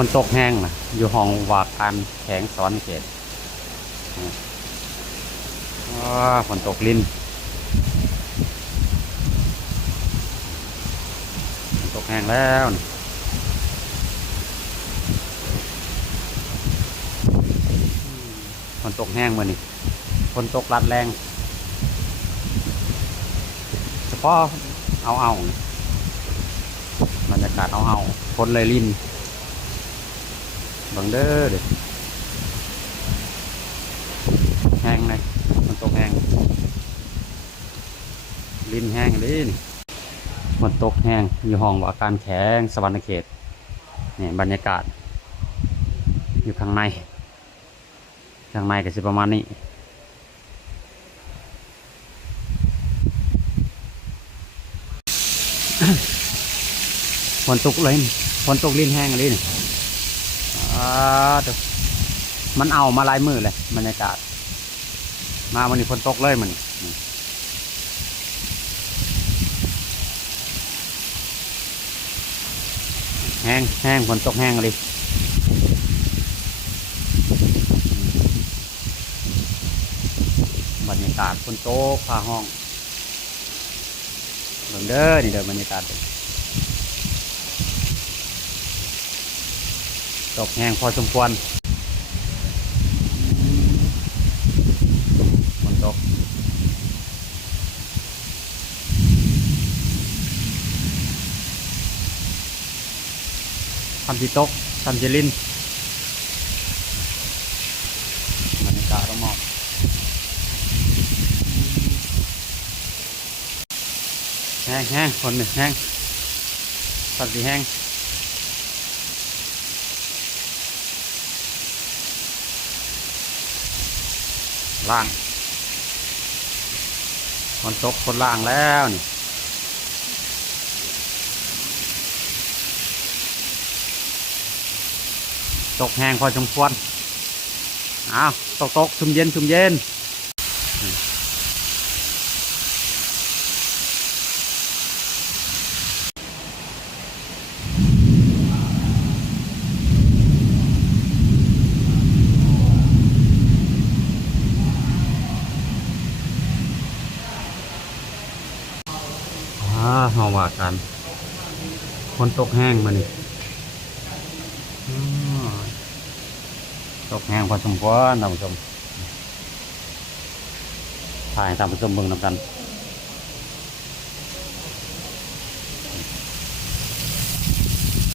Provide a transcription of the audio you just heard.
ฝนตกแห้งนะอยู่ห้องว่าการแข็งสอนเขตฝนตกลิ้นฝนตกแห้งแล้วนี่ฝนตกแห้งมานี่ฝนตกรัดแรงเฉพาะเอาบรรยากาศเอาฝนเลยลิ้นบังเด้อเด็แห้งเลยฝนตกแห้งลิ้นแห้งเลยนี่ฝนตกแห้งอยู่ห้องว่าการแข็งสวรรณเขตนี่บรรยากาศอยู่ข้างในก็จะประมาณนี้ฝนตกเลยฝนตกลิ้นแห้งเลยนี่มันเอามาลายมือเลยบรรยากาศมาวันนี้ฝนตกเลยมันแห้งฝนตกแห้งเลยบรรยากาศฝนตกพาห้องเด้อนี่เด้อบรรยากาศตกแห้งพอสมควรฝนตกทำจีตกทำจีลินบรรยากาศระมอบแห้งฝนแห้งทำจีแห้งล่างฝนตกคนล่างแล้วนี่ตกแห้งพอสมควรอ้าวตกชุ่มเย็นเฮาว่ากันฝนตกแห้งมานี่ตกแห้งพอสมควรท่านผู้ชมถ่ายท่านผู้ชมเบิ่งนำกัน